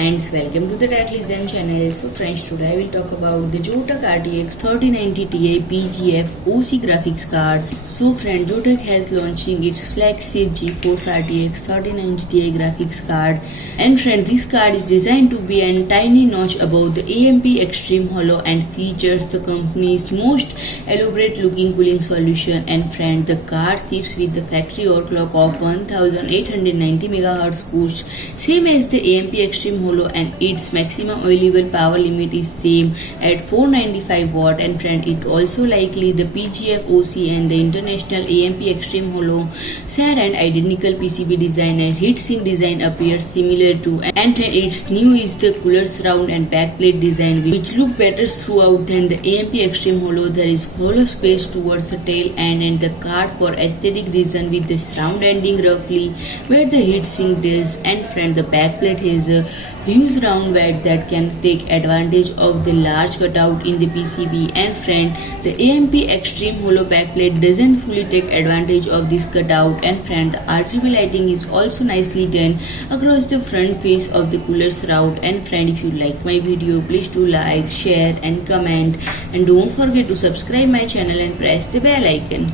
friends, welcome to the Tech Listen channel. So friends, today I will talk about the ZOTAC RTX 3090 Ti PGF OC graphics card. So friends, ZOTAC has launching its flagship GeForce RTX 3090 Ti graphics card. And friends, this card is designed to be a tiny notch above the AMP Extreme Holo and features the company's most elaborate looking cooling solution. And friends, the card ships with the factory overclock of 1890 MHz push, same as the AMP Extreme Holo, and its maximum available power limit is same at 495 watt. And friend, it also likely the PGF OC and the international AMP Extreme Holo share an identical PCB design, and heatsink design appears similar to, and its new is the cooler-shroud and backplate design, which look better throughout than the AMP Extreme Holo. There is hollow space towards the tail end and the card for aesthetic reason, with the shroud ending roughly where the heatsink is. And friend, the backplate has a huge round wedge that can take advantage of the large cutout in the PCB. And friend, the AMP Extreme Holo backplate doesn't fully take advantage of this cutout. And friend, the RGB lighting is also nicely done across the front face of the cooler-shroud. And friend, if you like my video, please do like, share and comment, and don't forget to subscribe my channel and press the bell icon.